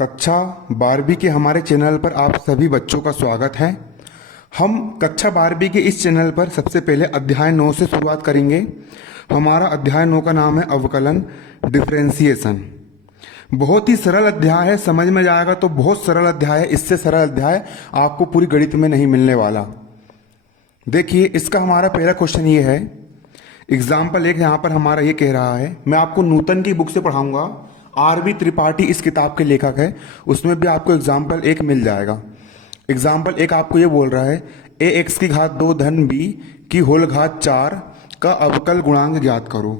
कक्षा 12वीं के हमारे चैनल पर आप सभी बच्चों का स्वागत है। हम कक्षा 12वीं के इस चैनल पर सबसे पहले अध्याय 9 से शुरुआत करेंगे। हमारा अध्याय 9 का नाम है अवकलन, डिफरेंशिएशन। बहुत ही सरल अध्याय है, समझ में जाएगा तो बहुत सरल अध्याय है। इससे सरल अध्याय आपको पूरी गणित में नहीं मिलने वाला। देखिए, इसका हमारा पहला क्वेश्चन ये है। एग्जाम्पल एक यहाँ पर हमारा ये कह रहा है, मैं आपको नूतन की बुक से पढ़ाऊंगा। आर.बी. त्रिपाठी इस किताब के लेखक है, उसमें भी आपको एग्जाम्पल एक मिल जाएगा। एग्जाम्पल एक आपको ये बोल रहा है, ए एक्स की घात 2 धन बी की होल घात 4 का अवकल गुणांक ज्ञात करो।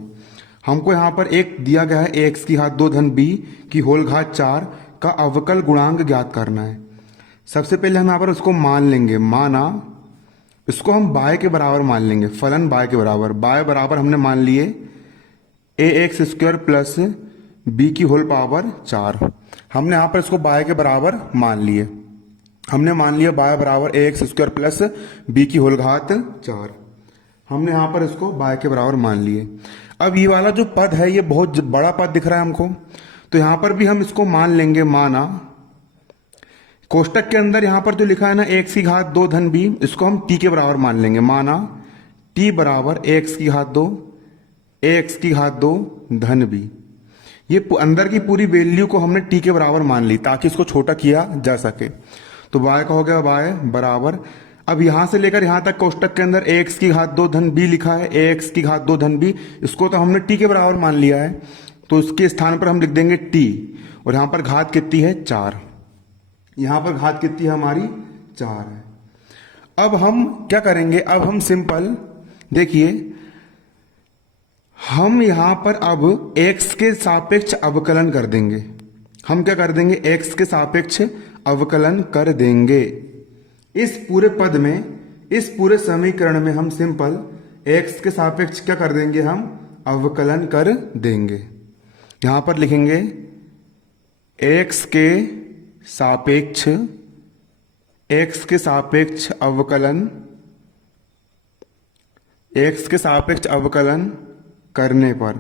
हमको यहाँ पर एक दिया गया है, ए एक्स की घात 2 धन बी की होल घात 4 का अवकल गुणांक ज्ञात करना है। सबसे पहले हम यहाँ पर उसको मान लेंगे, माना इसको हम बाय के बराबर मान लेंगे, फलन बाय के बराबर। बाय बराबर हमने मान लिए ए एक्स स्क्वायर प्लस बी की होल पावर 4। हमने यहाँ पर इसको बाय के बराबर मान लिए। हमने मान लिया बाय बराबर ए एक्स स्क्वायर प्लस बी की होल घात 4। हमने यहाँ पर इसको बाय के बराबर मान लिए। अब ये वाला जो पद है, ये बहुत बड़ा पद दिख रहा है हमको, तो यहाँ पर भी हम इसको मान लेंगे। माना कोष्टक के अंदर यहाँ पर जो लिखा है ना, एक्स की घात 2 धन बी, इसको हम टी के बराबर मान लेंगे। माना टी बराबर एक्स की घात 2, एक्स की घात 2 धन बी। ये अंदर की पूरी वैल्यू को हमने टी के बराबर मान ली ताकि इसको छोटा किया जा सके। तो बाय का हो गया बाय बराबर। अब यहां से लेकर यहां तक कोष्टक के अंदर एक्स की घात 2 धन बी लिखा है, एक्स की घात 2 धन बी, इसको तो हमने टी के बराबर मान लिया है, तो इसके स्थान पर हम लिख देंगे टी। और यहां पर घात कितनी है? 4। यहां पर घात कितनी है हमारी? 4 है। अब हम क्या करेंगे? अब हम सिंपल देखिए, हम यहां पर अब x के सापेक्ष अवकलन कर देंगे। हम क्या कर देंगे? x के सापेक्ष अवकलन कर देंगे। इस पूरे पद में, इस पूरे समीकरण में हम सिंपल x के सापेक्ष क्या कर देंगे? हम अवकलन कर देंगे। यहां पर लिखेंगे x के सापेक्ष, x के सापेक्ष अवकलन, x के सापेक्ष अवकलन करने पर,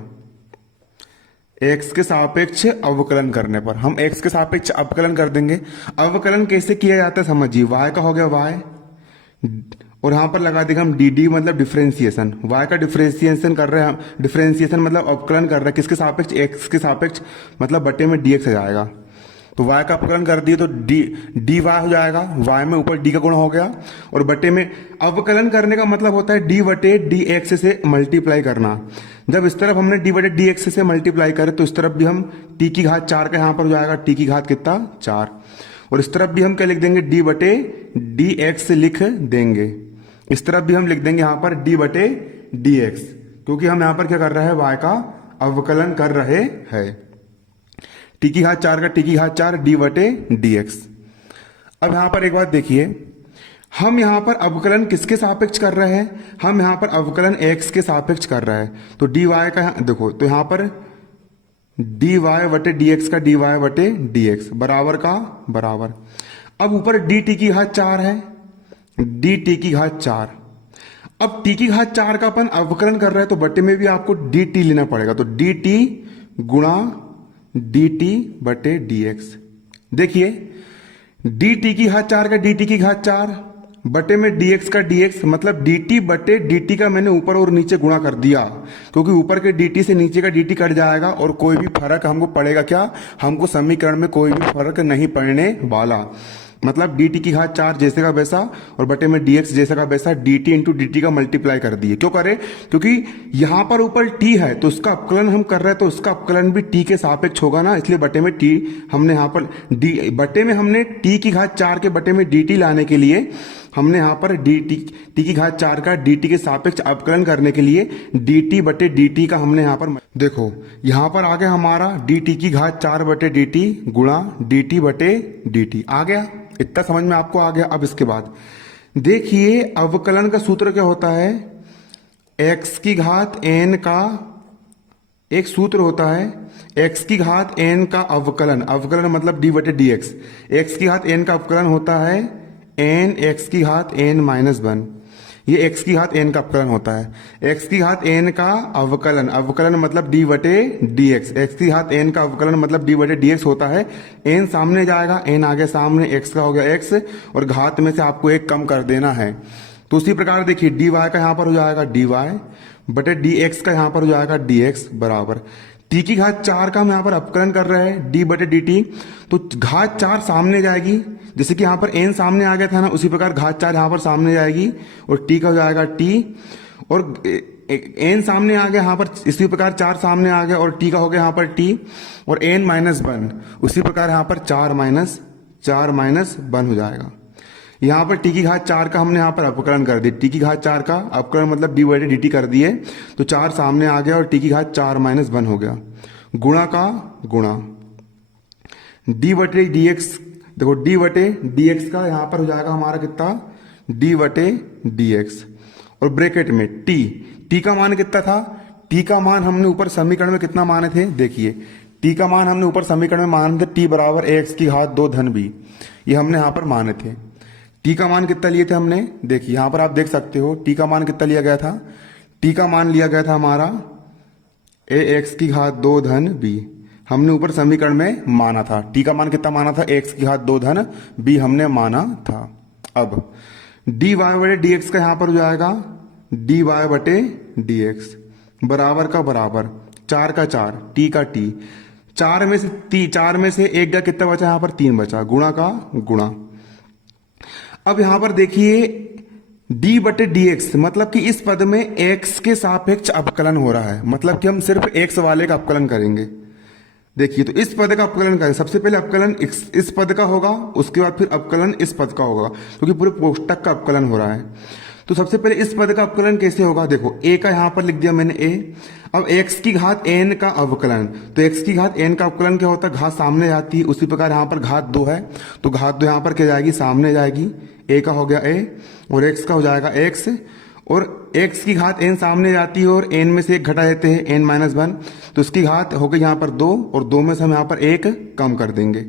x के सापेक्ष अवकलन करने पर हम x के सापेक्ष अवकलन कर देंगे। अवकलन कैसे किया जाता है समझिए। y का हो गया y, और यहां पर लगा देंगे हम dd, मतलब डिफरेंशिएशन। y का डिफरेंशिएशन कर रहे हैं हम, डिफरेंशिएशन मतलब अवकलन कर रहे हैं किसके सापेक्ष? x के सापेक्ष, मतलब बटे में dx आ जाएगा। तो y का अवकलन कर दिए तो dy हो जाएगा, y में ऊपर d का गुणा हो गया, और बटे में अवकलन करने का मतलब होता है d बटे dx से मल्टीप्लाई करना। जब इस तरफ हमने d बटे dx से मल्टीप्लाई करे तो इस तरफ भी हम t की घात 4 का यहाँ पर हो जाएगा, t की घात कितना? 4। और इस तरफ भी हम क्या लिख देंगे? d बटे dx लिख देंगे। इस तरफ भी हम लिख देंगे यहाँ पर d बटे dx, क्योंकि हम यहाँ पर क्या कर रहे हैं? y का अवकलन कर रहे हैं। टी की घात 4 का टी की घात 4 डी बटे dx। अब यहां पर एक बात देखिए, हम यहां पर अवकलन किसके सापेक्ष कर रहे हैं? हम यहां पर अवकलन x के सापेक्ष कर रहे हैं। तो dy का देखो, तो यहां पर dy बटे dx का dy बटे dx बराबर का बराबर। अब ऊपर dt की घात 4 है, dt की घात 4। अब t की घात 4 का अपन अवकलन कर रहे हैं, तो बटे में भी आपको dt लेना पड़ेगा। तो dt गुणा dt बटे dx। देखिए, dt की घात 4 का dt की घात 4 बटे में dx का dx, मतलब dt बटे dt का मैंने ऊपर और नीचे गुणा कर दिया, क्योंकि ऊपर के dt से नीचे का dt कट जाएगा और कोई भी फर्क हमको पड़ेगा क्या? हमको समीकरण में कोई भी फर्क नहीं पड़ने वाला। मतलब dt की घात 4 जैसे का वैसा, और बटे में dx जैसे का वैसा, dt इंटू dt का मल्टीप्लाई कर दिए। क्यों करे? क्योंकि यहां पर ऊपर t है, तो उसका अवकलन हम कर रहे हैं, तो उसका अवकलन भी t के सापेक्ष होगा ना, इसलिए बटे में t हमने यहाँ पर d बटे में हमने t की घात 4 के बटे में dt लाने के लिए हमने यहाँ पर t की घात 4 का dt के सापेक्ष अवकलन करने के लिए dt बटे dt का हमने यहाँ पर, देखो यहाँ पर आ गया हमारा dt की घात 4 बटे dt गुणा dt बटे dt आ गया। इतना समझ में आपको आ गया। अब इसके बाद देखिए, अवकलन का सूत्र क्या होता है? x की घात n का एक सूत्र होता है, x की घात n का अवकलन, अवकलन मतलब d बटे dx। x की घात n का अवकलन होता है n x की घात n-1। ये एक्स की घात एन का अवकलन होता है। एक्स की घात एन का अवकलन, अवकलन मतलब डी बटे डी एक्स, एक्स की घात एन का अवकलन मतलब डी बटे डी एक्स होता है। एन सामने जाएगा, एन आगे सामने, एक्स का हो गया एक्स, और घात में से आपको एक कम कर देना है। तो उसी प्रकार देखिए डी वाई का यहाँ पर हो जाएगा डी वाई बटे डी एक्स का यहाँ पर हो जाएगा डी एक्स बराबर टी की घात 4 का हम यहाँ पर अपकलन कर रहे हैं डी बटे डी टी। तो घात 4 सामने जाएगी, जैसे कि यहाँ पर एन सामने आ गया था ना, उसी प्रकार घात 4 यहाँ पर सामने जाएगी और टी का हो जाएगा टी, और एन सामने आ गया यहाँ पर, इसी प्रकार 4 सामने आ गया और टी का हो गया यहाँ पर टी, और एन माइनस 1, उसी प्रकार यहाँ पर 4 माइनस 1 हो जाएगा। यहाँ पर टी की घात 4 का हमने यहाँ पर अपकलन कर दिया, टी की घात 4 का अपकलन मतलब डी बटे डी टी कर दिए, तो 4 सामने आ गया और टी की घात 4 माइनस 1 हो गया। गुणा का गुणा डी बटे डी एक्स, देखो डी बटे डी एक्स का यहाँ पर हो जाएगा हमारा कितना, डी बटे डी एक्स, और ब्रैकेट में टी का मान कितना था, टी का मान हमने ऊपर समीकरण में कितना माने थे, देखिए टी का मान हमने ऊपर समीकरण में माने थे टी बराबर ए एक्स की घात 2 धन बी, ये हमने यहाँ पर माने थे। टी का मान कितना लिए थे हमने, देखिए यहां पर आप देख सकते हो टी का मान कितना लिया गया था, टी का मान लिया गया था हमारा ए एक्स की घात 2 धन बी, हमने ऊपर समीकरण में माना था। टी का मान कितना माना था, एक्स की घात 2 धन बी हमने माना था। अब डी वाई बटे डी एक्स का यहां पर हो जाएगा डी वाई बटे डी एक्स बराबर का बराबर 4 का 4 टी का टी, 4 में से एक का कितना बचा, यहां पर 3 बचा, गुणा का गुणा। अब यहां पर देखिए d बटे डी एक्स मतलब कि इस पद में x के सापेक्ष अपकलन हो रहा है, मतलब कि हम सिर्फ x वाले का अपकलन करेंगे। देखिए तो इस पद का अपकलन करें, सबसे पहले अपकलन इस पद का होगा, उसके बाद फिर अपकलन इस पद का होगा, क्योंकि पूरे कोष्टक का अपकलन हो रहा है। तो सबसे पहले इस पद का अपकलन कैसे होगा, देखो a का यहां पर लिख दिया मैंने a, अब x की घात n का अवकलन, तो x की घात n का अवकलन क्या होता है, घात सामने जाती है, उसी प्रकार यहां पर घात 2 है तो घात 2 यहां पर क्या जाएगी, सामने जाएगी, a का हो गया a और x का हो जाएगा x, और x की घात n सामने जाती है और n में से एक घटा देते हैं n माइनस 1, तो इसकी घात हो गई यहाँ पर 2 और 2 में से हम यहाँ पर 1 कम कर देंगे,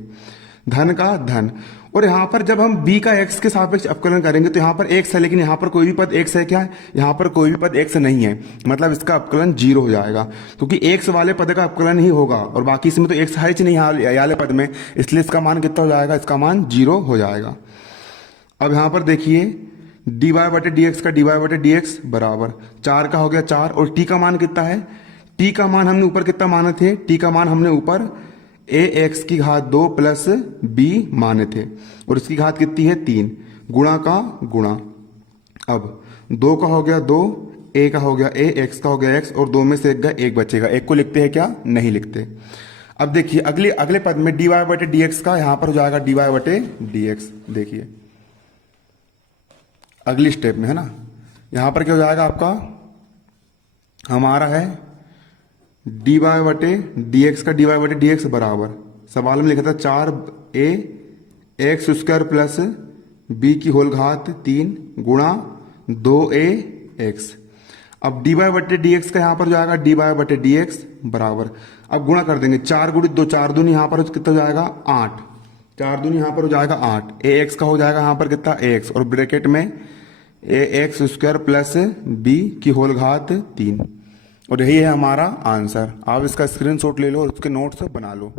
धन का धन। और यहाँ पर जब हम b का x के सापेक्ष अपकलन करेंगे तो यहाँ पर x है, लेकिन यहाँ पर कोई भी पद x है क्या, यहाँ पर कोई भी पद x नहीं है, मतलब इसका अपकलन 0 हो जाएगा, क्योंकि x वाले पद का अपकलन ही होगा और बाकी इसमें तो x है ही नहीं वाले पद में, इसलिए इसका मान कितना हो जाएगा, इसका मान 0 हो जाएगा। अब यहाँ पर देखिए डी वाई बटे डी एक्स का डी वाई बटे डी एक्स बराबर 4 का हो गया 4, और टी का मान कितना है, टी का मान हमने ऊपर कितना माने थे, टी का मान हमने ऊपर ए एक्स की घात 2 प्लस बी माने थे, और इसकी घात कितनी है 3, गुणा का गुणा। अब 2 का हो गया 2, ए का हो गया ए, एक्स का हो गया एक्स, और 2 में से एक बचेगा, एक को लिखते हैं क्या, नहीं लिखते। अब देखिए अगले पद में डी वाई बटे डी एक्स का यहां पर हो जाएगा डी वाई बटे डी एक्स, देखिए अगली स्टेप में है ना, यहां पर क्या हो जाएगा आपका, हमारा है डी वाई बटे डी एक्स का डी वाई बटे डी एक्स बराबर, सवाल में लिखा था 4a X square plus B की होल घात 3 गुणा 2a एक्स। अब डी वाई बटे डी एक्स का यहां पर हो जाएगा डी वाई बटे डी एक्स बराबर, अब गुणा कर देंगे, 4 गुणित 2 4 दूनी यहां पर कितना हो जाएगा 8, 4 दूनी यहां पर हो जाएगा 8, ए एक्स का हो जाएगा यहां पर कितना एक्स, और ब्रैकेट में ए एक्स स्क्वायर प्लस बी की होल घात 3, और यही है हमारा आंसर। आप इसका स्क्रीनशॉट ले लो और उसके नोट्स बना लो।